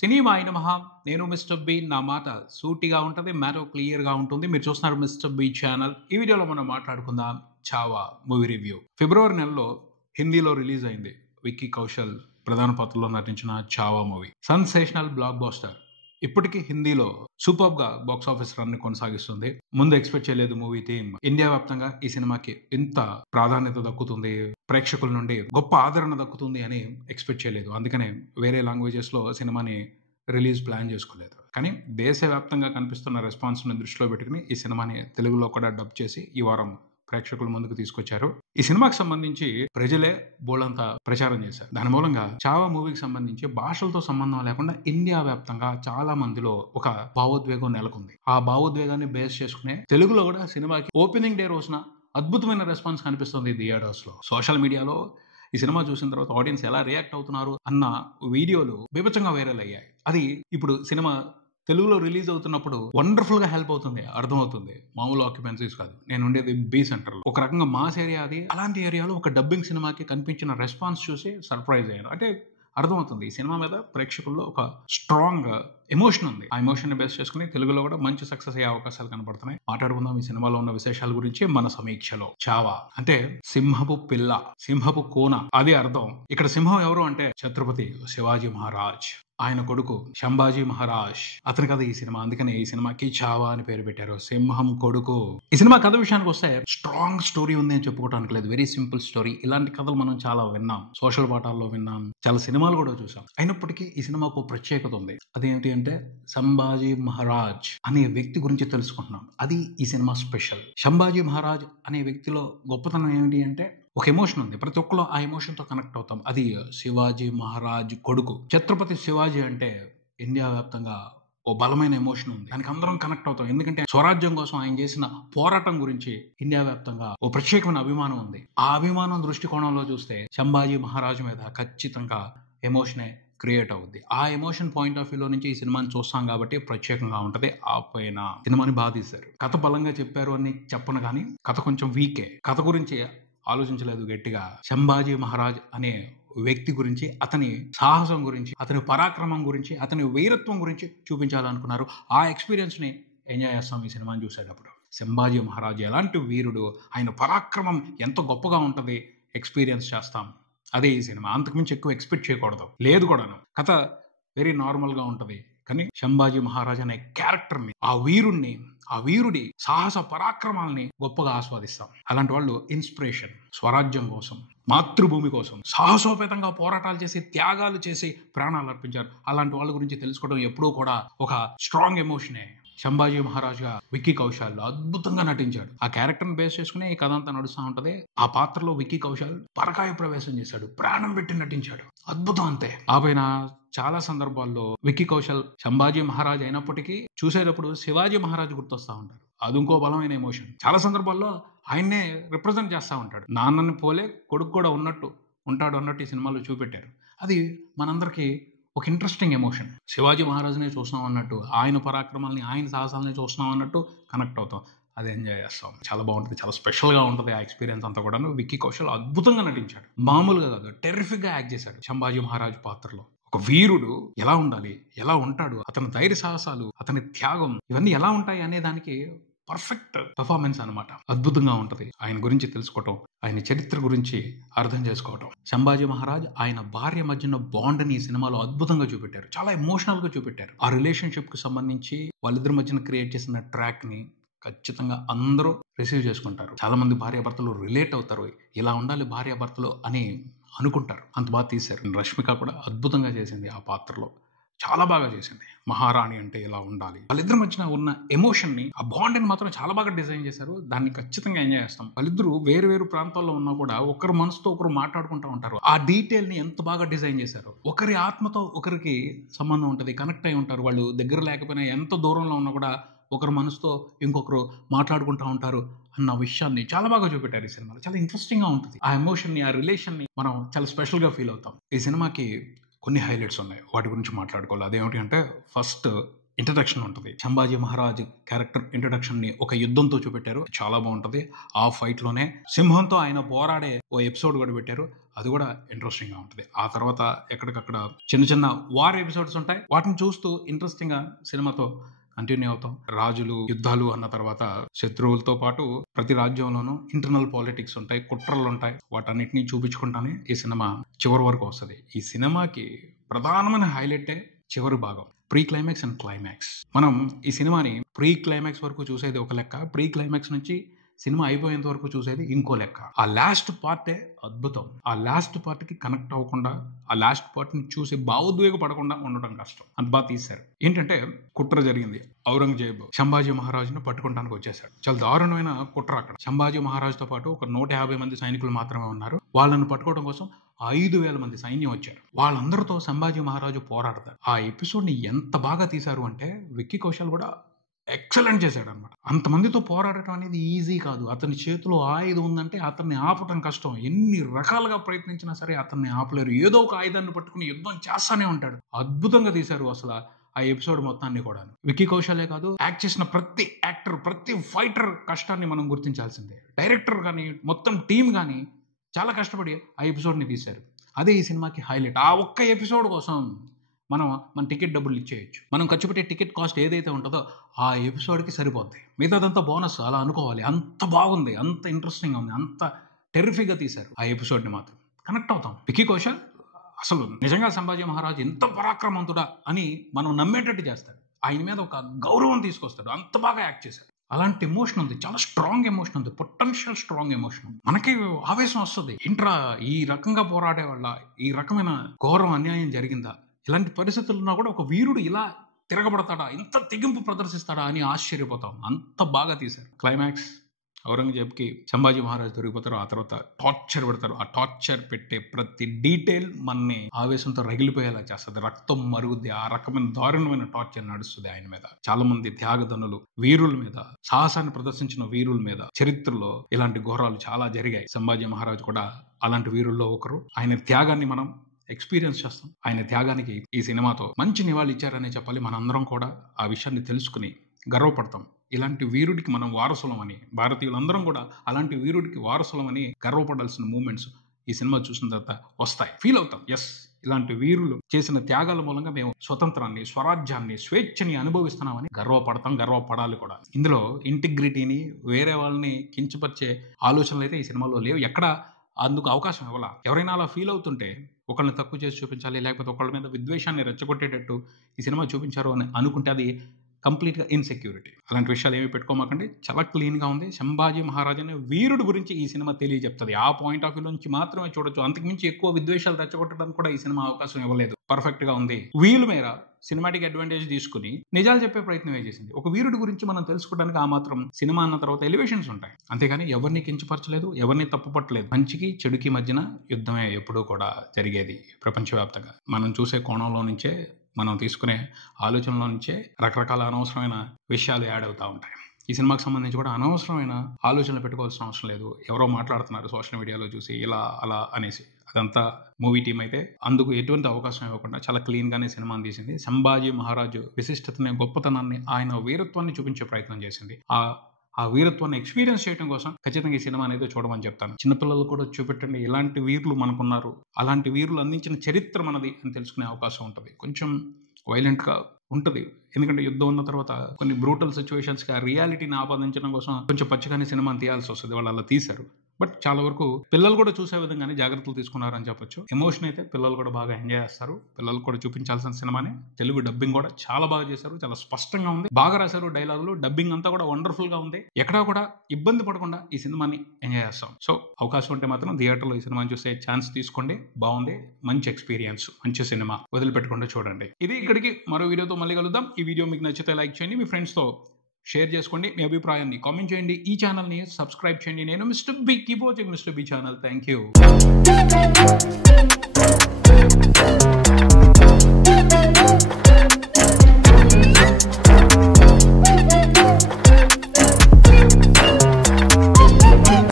సినిమాయి నమః. నేను mister B. నా మాట సూటిగా ఉంటుంది, మ్యాటర్ క్లియర్గా ఉంటుంది. మీరు చూస్తున్నారు మిస్టర్ బి ఛానల్. ఈ వీడియోలో మనం మాట్లాడుకుందాం చావా మూవీ రివ్యూ. ఫిబ్రవరి నెలలో హిందీలో రిలీజ్ అయింది. విక్కీ కౌశల్ ప్రధాన పాత్రలో నటించిన Chhaava movie sensational black buster. ఇప్పటికీ హిందీలో సూపర్ గా బాక్స్ ఆఫీస్ రన్ ని కొనసాగిస్తుంది. ముందు ఎక్స్పెక్ట్ చేయలేదు మూవీ టీమ్ ఇండియా వ్యాప్తంగా ఈ సినిమాకి ఇంత ప్రాధాన్యత దక్కుతుంది, ప్రేక్షకుల నుండి గొప్ప ఆదరణ దక్కుతుంది అని ఎక్స్పెక్ట్ చేయలేదు. అందుకనే వేరే లాంగ్వేజెస్ లో సినిమాని రిలీజ్ ప్లాన్ చేసుకోలేదు. కానీ దేశవ్యాప్తంగా కనిపిస్తున్న రెస్పాన్స్ ని దృష్టిలో పెట్టుకుని ఈ సినిమాని తెలుగులో కూడా డబ్ చేసి ఈ వారం ప్రేక్షకుల ముందుకు తీసుకొచ్చారు. ఈ సినిమాకి సంబంధించి ప్రజలే బోలంతా ప్రచారం చేశారు. దాని మూలంగా చావా మూవీకి సంబంధించి భాషలతో సంబంధం లేకుండా ఇండియా వ్యాప్తంగా చాలా మందిలో ఒక భావోద్వేగం నెలకొంది. ఆ భావోద్వేగాన్ని బేస్ చేసుకునే తెలుగులో కూడా సినిమాకి ఓపెనింగ్ డే రోజున అద్భుతమైన రెస్పాన్స్ కనిపిస్తుంది థియేటర్స్ లో. సోషల్ మీడియాలో ఈ సినిమా చూసిన తర్వాత ఆడియన్స్ ఎలా రియాక్ట్ అవుతున్నారు అన్న వీడియోలు బీభత్సంగా వైరల్ అయ్యాయి. అది ఇప్పుడు సినిమా తెలుగులో రిలీజ్ అవుతున్నప్పుడు వండర్ఫుల్ గా హెల్ప్ అవుతుంది, అర్థమవుతుంది. మామూలు ఆక్యుపెన్సీస్ కాదు. నేను ఉండేది బి సెంటర్ లో, ఒక రకంగా మాస్ ఏరియా అది. అలాంటి ఏరియాలో ఒక డబ్బింగ్ సినిమాకి కనిపించిన రెస్పాన్స్ చూసి సర్ప్రైజ్ అయ్యాను. అంటే అర్థమవుతుంది ఈ సినిమా మీద ప్రేక్షకుల్లో ఒక స్ట్రాంగ్ ఎమోషన్ ఉంది. ఆ ఎమోషన్ ని బేస్ చేసుకుని తెలుగులో కూడా మంచి సక్సెస్ అయ్యే అవకాశాలు కనబడుతున్నాయి. మాట్లాడుకుందాం ఈ సినిమాలో ఉన్న విశేషాల గురించి మన సమీక్షలో. చావా అంటే సింహపు పిల్ల, సింహపు కోన, అది అర్థం. ఇక్కడ సింహం ఎవరు అంటే ఛత్రపతి శివాజీ మహారాజ్, ఆయన కొడుకు శంభాజీ మహారాజ్. అతని కథ ఈ సినిమా. అందుకనే ఈ సినిమాకి చావా అని పేరు పెట్టారు, సింహం కొడుకు. ఈ సినిమా కథ విషయానికి వస్తే స్ట్రాంగ్ స్టోరీ ఉంది అని చెప్పుకోవడానికి లేదు. Very simple story. ఇలాంటి కథలు మనం చాలా విన్నాం, సోషల్ పాఠాల్లో విన్నాం, చాలా సినిమాలు కూడా చూసాం. అయినప్పటికీ ఈ సినిమాకు ప్రత్యేకత ఉంది. అదేంటి అంటే సంభాజీ మహారాజ్ అనే వ్యక్తి గురించి తెలుసుకుంటున్నాం. అది ఈ సినిమా స్పెషల్. సంభాజీ మహారాజ్ అనే వ్యక్తిలో గొప్పతనం ఏమిటి అంటే ఒక ఎమోషన్ ఉంది. ప్రతి ఒక్కరు ఆ ఎమోషన్ తో కనెక్ట్ అవుతాం. అది శివాజీ మహారాజ్ కొడుకు. ఛత్రపతి శివాజీ అంటే ఇండియా వ్యాప్తంగా ఓ బలమైన ఎమోషన్ ఉంది. దానికి అందరం కనెక్ట్ అవుతాం. ఎందుకంటే స్వరాజ్యం కోసం ఆయన చేసిన పోరాటం గురించి ఇండియా వ్యాప్తంగా ఓ ప్రత్యేకమైన అభిమానం ఉంది. ఆ అభిమానం దృష్టికోణంలో చూస్తే సంభాజీ మహారాజు మీద ఖచ్చితంగా ఎమోషనే క్రియేట్ అవుద్ది. ఆ ఎమోషన్ పాయింట్ ఆఫ్ వ్యూలో నుంచి ఈ సినిమాని చూస్తాం కాబట్టి ప్రత్యేకంగా ఉంటది. ఆ పైన సినిమాని బాధిస్తారు. కథ బలంగా చెప్పారు అని చెప్పను కానీ కథ కొంచెం వీకే. కథ గురించి ఆలోచించలేదు గట్టిగా. సంభాజీ మహారాజ్ అనే వ్యక్తి గురించి, అతని సాహసం గురించి, అతని పరాక్రమం గురించి, అతని వీరత్వం గురించి చూపించాలనుకున్నారు. ఆ ఎక్స్పీరియన్స్ ని ఎంజాయ్ చేస్తాం ఈ సినిమాని చూసేటప్పుడు. సంభాజీ మహారాజ్ ఎలాంటి వీరుడు, ఆయన పరాక్రమం ఎంత గొప్పగా ఉంటది ఎక్స్పీరియన్స్ చేస్తాం. అదే ఈ సినిమా. అంతకుమించి ఎక్కువ ఎక్స్పెక్ట్ చేయకూడదు, లేదు కూడాను. కథ వెరీ నార్మల్ గా ఉంటది. కానీ సంభాజీ మహారాజ్ అనే క్యారెక్టర్ ని, ఆ వీరుణ్ణి, ఆ వీరుడి సాహస పరాక్రమాల్ని గొప్పగా ఆస్వాదిస్తాం. అలాంటి వాళ్ళు ఇన్స్పిరేషన్. స్వరాజ్యం కోసం, మాతృభూమి కోసం సాహసోపేతంగా పోరాటాలు చేసి, త్యాగాలు చేసి ప్రాణాలు అర్పించారు. అలాంటి వాళ్ళ గురించి తెలుసుకోవడం ఎప్పుడూ కూడా ఒక స్ట్రాంగ్ ఎమోషనే. సంభాజీ మహారాజ్ గా విక్కీ కౌశల్ అద్భుతంగా నటించాడు. ఆ క్యారెక్టర్ ని బేస్ చేసుకుని ఈ కథ అంతా నడుస్తూ ఉంటది. ఆ పాత్రలో విక్కీ కౌశల్ పరకాయ ప్రవేశం చేశాడు, ప్రాణం పెట్టి నటించాడు. అద్భుతం అంతే. ఆ పైన చాలా సందర్భాల్లో విక్కీ కౌశల్ సంభాజీ మహారాజ్ అయినప్పటికీ చూసేటప్పుడు శివాజీ మహారాజ్ గుర్తొస్తా ఉంటారు. అది ఇంకో బలమైన ఎమోషన్. చాలా సందర్భాల్లో ఆయన్నే రిప్రజెంట్ చేస్తూ ఉంటాడు. నాన్నని పోలే కొడుకు కూడా ఉంటాడు అన్నట్టు ఈ సినిమాలో చూపెట్టారు. అది మనందరికీ ఒక ఇంట్రెస్టింగ్ ఎమోషన్. శివాజీ మహారాజునే చూస్తున్నాం అన్నట్టు, ఆయన పరాక్రమాలని, ఆయన సాహసాలని చూస్తున్నాం అన్నట్టు కనెక్ట్ అవుతాం. అది ఎంజాయ్ చేస్తాం. చాలా బాగుంటుంది, చాలా స్పెషల్ గా ఉంటుంది ఆ ఎక్స్పీరియన్స్ అంతా కూడా. విక్కీ కౌశల్ అద్భుతంగా నటించాడు. మామూలుగా కాదు, టెర్రిఫిక్ గా యాక్ట్ చేశాడు సంభాజీ మహారాజ్ పాత్రలో. ఒక వీరుడు ఎలా ఉండాలి, ఎలా ఉంటాడు, అతని ధైర్య సాహసాలు, అతని త్యాగం, ఇవన్నీ ఎలా ఉంటాయి అనే దానికి పర్ఫెక్ట్ పెర్ఫార్మెన్స్ అన్నమాట. అద్భుతంగా ఉంటది. ఆయన గురించి తెలుసుకోవటం, ఆయన చరిత్ర గురించి అర్థం చేసుకోవటం. సంభాజీ మహారాజ్ ఆయన భార్య మధ్యన బాండ్ ని ఈ సినిమాలో అద్భుతంగా చూపెట్టారు. చాలా ఎమోషనల్ గా చూపెట్టారు. ఆ రిలేషన్షిప్ కి సంబంధించి వాళ్ళిద్దరి మధ్యన క్రియేట్ చేసిన ట్రాక్ ని ఖచ్చితంగా అందరూ రిసీవ్ చేసుకుంటారు. చాలా మంది భార్యాభర్తలు రిలేట్ అవుతారు. ఇలా ఉండాలి భార్యాభర్తలు అని అనుకుంటారు. అంత బాగా తీశారు. రష్మిక కూడా అద్భుతంగా చేసింది ఆ పాత్రలో, చాలా బాగా చేసింది. మహారాణి అంటే ఇలా ఉండాలి. వాళ్ళిద్దరి మధ్యన ఉన్న ఎమోషన్ ని, ఆ బాండ్ ని మాత్రం చాలా బాగా డిజైన్ చేశారు. దాన్ని ఖచ్చితంగా ఎంజాయ్ చేస్తాం. వాళ్ళిద్దరూ వేరు వేరు ప్రాంతాల్లో ఉన్నా కూడా ఒకరు మనసుతో ఒకరు మాట్లాడుకుంటూ ఉంటారు. ఆ డీటెయిల్ ని ఎంత బాగా డిజైన్ చేశారు. ఒకరి ఆత్మతో ఒకరికి సంబంధం ఉంటుంది, కనెక్ట్ అయి ఉంటారు. వాళ్ళు దగ్గర లేకపోయినా ఎంత దూరంలో ఉన్నా కూడా ఒకరు మనసుతో ఇంకొకరు మాట్లాడుకుంటూ ఉంటారు అన్న విషయాన్ని చాలా బాగా చూపెట్టారు ఈ సినిమాలో. చాలా ఇంట్రెస్టింగ్ గా ఉంటుంది. ఆ ఎమోషన్ ని, ఆ రిలేషన్ ని మనం చాలా స్పెషల్ గా ఫీల్ అవుతాం. ఈ సినిమాకి కొన్ని హైలైట్స్ ఉన్నాయి, వాటి గురించి మాట్లాడుకోవాలి. అదేమిటి అంటే ఫస్ట్ ఇంట్రడక్షన్ ఉంటుంది. సంభాజీ మహారాజ్ క్యారెక్టర్ ఇంట్రడక్షన్ ని ఒక యుద్ధంతో చూపెట్టారు, చాలా బాగుంటది. ఆ ఫైట్ లోనే సింహంతో ఆయన పోరాడే ఓ ఎపిసోడ్ కూడా పెట్టారు, అది కూడా ఇంట్రెస్టింగ్ గా ఉంటుంది. ఆ తర్వాత ఎక్కడికక్కడ చిన్న చిన్న వార్ ఎపిసోడ్స్ ఉంటాయి, వాటిని చూస్తూ ఇంట్రెస్టింగ్ గా సినిమాతో కంటిన్యూ అవుతాం. రాజులు, యుద్ధాలు అన్న తర్వాత శత్రువులతో పాటు ప్రతి రాజ్యంలోనూ ఇంటర్నల్ పాలిటిక్స్ ఉంటాయి, కుట్రలు ఉంటాయి. వాటన్నిటిని చూపించుకుంటానే ఈ సినిమా చివరి వరకు వస్తుంది. ఈ సినిమాకి ప్రధానమైన హైలైటే చివరి భాగం, ప్రీ క్లైమాక్స్ అండ్ క్లైమాక్స్. మనం ఈ సినిమాని ప్రీ క్లైమాక్స్ వరకు చూసేది ఒక లెక్క, ప్రీ క్లైమాక్స్ నుంచి సినిమా అయిపోయేంత వరకు చూసేది ఇంకో లెక్క. ఆ లాస్ట్ పార్టే అద్భుతం. ఆ లాస్ట్ పార్ట్ కి కనెక్ట్ అవ్వకుండా, ఆ లాస్ట్ పార్ట్ ని చూసి భావోద్వేగపడకుండా ఉండడం కష్టం. అంత బాగా తీశారు. ఏంటంటే కుట్ర జరిగింది, ఔరంగజేబు సంభాజీ మహారాజును పట్టుకోవడానికి వచ్చేసాడు. చాలా దారుణమైన కుట్ర అక్కడ. సంభాజీ మహారాజుతో పాటు ఒక 150 మంది సైనికులు మాత్రమే ఉన్నారు. వాళ్ళను పట్టుకోవడం కోసం 5,000 మంది సైన్యం వచ్చారు. వాళ్ళందరితో సంభాజీ మహారాజు పోరాడతారు. ఆ ఎపిసోడ్ ని ఎంత బాగా తీశారు అంటే విక్కీ కౌశల్ కూడా ఎక్సలెంట్ చేశాడు అనమాట. అంతమందితో పోరాడటం అనేది ఈజీ కాదు. అతని చేతిలో ఆయుధం ఉందంటే అతన్ని ఆపటం కష్టం. ఎన్ని రకాలుగా ప్రయత్నించినా సరే అతన్ని ఆపలేరు. ఏదో ఒక ఆయుధాన్ని పట్టుకుని యుద్ధం చేస్తానే ఉంటాడు. అద్భుతంగా తీశారు అసలు ఆ ఎపిసోడ్ మొత్తాన్ని కూడా. విక్కీ కౌశలే కాదు, యాక్ట్ చేసిన ప్రతి యాక్టర్, ప్రతి ఫైటర్ కష్టాన్ని మనం గుర్తించాల్సిందే. డైరెక్టర్ కానీ, మొత్తం టీం కానీ చాలా కష్టపడి ఆ ఎపిసోడ్ని తీశారు. అదే ఈ సినిమాకి హైలైట్. ఆ ఒక్క ఎపిసోడ్ కోసం మన టికెట్ డబ్బులు ఇచ్చేయచ్చు. మనం ఖర్చు పెట్టే టికెట్ కాస్ట్ ఏదైతే ఉంటుందో ఆ ఎపిసోడ్కి సరిపోద్ది. మిగతాదంతా బోనస్ అలా అనుకోవాలి. అంత బాగుంది, అంత ఇంట్రెస్టింగ్ ఉంది, అంత టెరిఫిక్గా తీశారు ఆ ఎపిసోడ్ని. మాత్రం కనెక్ట్ అవుతాం. విక్కీ కౌశల్ అసలు నిజంగా సంభాజీ మహారాజ్ ఎంత పరాక్రమంతుడా అని మనం నమ్మేటట్టు చేస్తాడు. ఆయన మీద ఒక గౌరవం తీసుకొస్తాడు. అంత బాగా యాక్ట్ చేశాడు. అలాంటి ఎమోషన్ ఉంది, చాలా స్ట్రాంగ్ ఎమోషన్ ఉంది, పొటెన్షియల్ స్ట్రాంగ్ ఎమోషన్. మనకి ఆవేశం వస్తుంది, ఇంట్రా ఈ రకంగా పోరాడే వాళ్ళ ఈ రకమైన ఘోరం అన్యాయం జరిగిందా, ఇలాంటి పరిస్థితుల్లో కూడా ఒక వీరుడు ఇలా తిరగబడతాడా, ఇంత తెగింపు ప్రదర్శిస్తాడా అని ఆశ్చర్యపోతాం. అంత బాగా తీశారు. క్లైమాక్స్ ఔరంగజేబ్కి సంభాజీ మహారాజ్ దొరికిపోతారు. ఆ తర్వాత టార్చర్ పెడతారు. ఆ టార్చర్ పెట్టే ప్రతి డీటెయిల్ మనని ఆవేశంతో రగిలిపోయేలా చేస్తుంది. రక్తం మరుగుద్ది. ఆ రకమైన దారుణమైన టార్చర్ నడుస్తుంది ఆయన మీద. చాలా మంది త్యాగధనులు, వీరుల మీద, సాహసాన్ని ప్రదర్శించిన వీరుల మీద చరిత్రలో ఇలాంటి ఘోరాలు చాలా జరిగాయి. సంభాజీ మహారాజ్ కూడా అలాంటి వీరుల్లో ఒకరు. ఆయన త్యాగాన్ని మనం ఎక్స్పీరియన్స్ చేస్తాం. ఆయన త్యాగానికి ఈ సినిమాతో మంచి నివాళి ఇచ్చారనే చెప్పాలి. మనందరం కూడా ఆ విషయాన్ని తెలుసుకుని గర్వపడతాం. ఇలాంటి వీరుడికి మనం వారసులమని, భారతీయులందరం కూడా అలాంటి వీరుడికి వారసులమని గర్వపడాల్సిన మూమెంట్స్ ఈ సినిమా చూసిన తర్వాత వస్తాయి. ఫీల్ అవుతాం, ఎస్ ఇలాంటి వీరులు చేసిన త్యాగాల మూలంగా మేము స్వతంత్రాన్ని, స్వరాజ్యాన్ని, స్వేచ్ఛని అనుభవిస్తున్నామని గర్వపడతాం, గర్వపడాలి కూడా. ఇందులో ఇంటిగ్రిటీని, వేరే వాళ్ళని కించపరిచే ఆలోచనలు అయితే ఈ సినిమాలో లేవు. ఎక్కడ అందుకు అవకాశం ఇవ్వాల. ఎవరైనా అలా ఫీల్ అవుతుంటే ఒకళ్ళని తక్కువ చేసి చూపించాలి, లేకపోతే ఒకళ్ళ మీద విద్వేషాన్ని రెచ్చగొట్టేటట్టు ఈ సినిమా చూపించారు అని అనుకుంటే అది కంప్లీట్గా ఇన్సెక్యూరిటీ. అలాంటి విషయాలు ఏమి పెట్టుకోమాకండి. చాలా క్లీన్గా ఉంది. సంభాజీ మహారాజ్ అనే వీరుడు గురించి ఈ సినిమా తెలియజెప్తుంది. ఆ పాయింట్ ఆఫ్ వ్యూ నుంచి మాత్రమే చూడొచ్చు. అంతకుమించి ఎక్కువ విద్వేషాలు రెచ్చగొట్టడానికి కూడా ఈ సినిమా అవకాశం ఇవ్వలేదు. పర్ఫెక్ట్గా ఉంది. వీలు మేర సినిమాటిక్ అడ్వాంటేజ్ తీసుకుని నిజాలు చెప్పే ప్రయత్నం చేసింది. ఒక వీరుడి గురించి మనం తెలుసుకోవడానికి ఆ మాత్రం సినిమా అన్న తర్వాత ఎలివేషన్స్ ఉంటాయి. అంతేగాని ఎవరిని కించపరచలేదు, ఎవరిని తప్పుపట్టలేదు. మంచికి చెడుకి మధ్యన యుద్ధమే ఎప్పుడూ కూడా జరిగేది ప్రపంచవ్యాప్తంగా. మనం చూసే కోణంలో నుంచే, మనం తీసుకునే ఆలోచనలో నుంచే రకరకాల అనవసరమైన విషయాలు యాడ్ అవుతూ ఉంటాయి. ఈ సినిమాకి సంబంధించి కూడా అనవసరమైన ఆలోచనలు పెట్టుకోవాల్సిన అవసరం లేదు. ఎవరో మాట్లాడుతున్నారు సోషల్ మీడియాలో చూసి ఇలా అలా అనేసి, అదంతా మూవీ టీం అయితే అందుకు ఎటువంటి అవకాశం ఇవ్వకుండా చాలా క్లీన్గానే సినిమాని తీసింది. సంభాజీ మహారాజు విశిష్టతని, గొప్పతనాన్ని, ఆయన వీరత్వాన్ని చూపించే ప్రయత్నం చేసింది. ఆ వీరత్వాన్ని ఎక్స్పీరియన్స్ చేయడం కోసం ఖచ్చితంగా ఈ సినిమా అనేది చూడమని చెప్తాను. చిన్నపిల్లలు కూడా చూపెట్టండి, ఇలాంటి వీరులు మనకున్నారు, అలాంటి వీరులు అందించిన చరిత్ర మనది అని తెలుసుకునే అవకాశం ఉంటుంది. కొంచెం వైలెంట్గా ఉంటుంది, ఎందుకంటే యుద్ధం ఉన్న తర్వాత కొన్ని బ్రూటల్ సిచ్యువేషన్స్కి ఆ రియాలిటీని ఆపాదించడం కోసం కొంచెం పచ్చగానే సినిమాని తీయాల్సి వస్తుంది. వాళ్ళు అలా తీశారు. బట్ చాలా వరకు పిల్లలు కూడా చూసే విధంగానే జాగ్రత్తలు తీసుకున్నారని చెప్పొచ్చు. ఎమోషన్ అయితే పిల్లలు కూడా బాగా ఎంజాయ్ చేస్తారు. పిల్లలు కూడా చూపించాల్సిన సినిమానే. తెలుగు డబ్బింగ్ కూడా చాలా బాగా చేశారు, చాలా స్పష్టంగా ఉంది, బాగా రాశారు డైలాగులు. డబ్బింగ్ అంతా కూడా వండర్ఫుల్ గా ఉంది. ఎక్కడా కూడా ఇబ్బంది పడకుండా ఈ సినిమాని ఎంజాయ్ చేస్తాం. సో అవకాశం ఉంటే మాత్రం థియేటర్లో ఈ సినిమాని చూసే ఛాన్స్ తీసుకోండి. బాగుంది, మంచి ఎక్స్పీరియన్స్, మంచి సినిమా, వదిలిపెట్టకుండా చూడండి. ఇది ఇక్కడికి. మరో వీడియోతో మళ్ళీ కలుద్దాం. ఈ వీడియో మీకు నచ్చితే లైక్ చేయండి, మీ ఫ్రెండ్స్తో షేర్ చేసుకోండి, మీ అభిప్రాయాన్ని కామెంట్ చేయండి, ఈ ఛానల్ని సబ్స్క్రైబ్ చేయండి. నేను mister B, keep watching mister B channel. Thank you.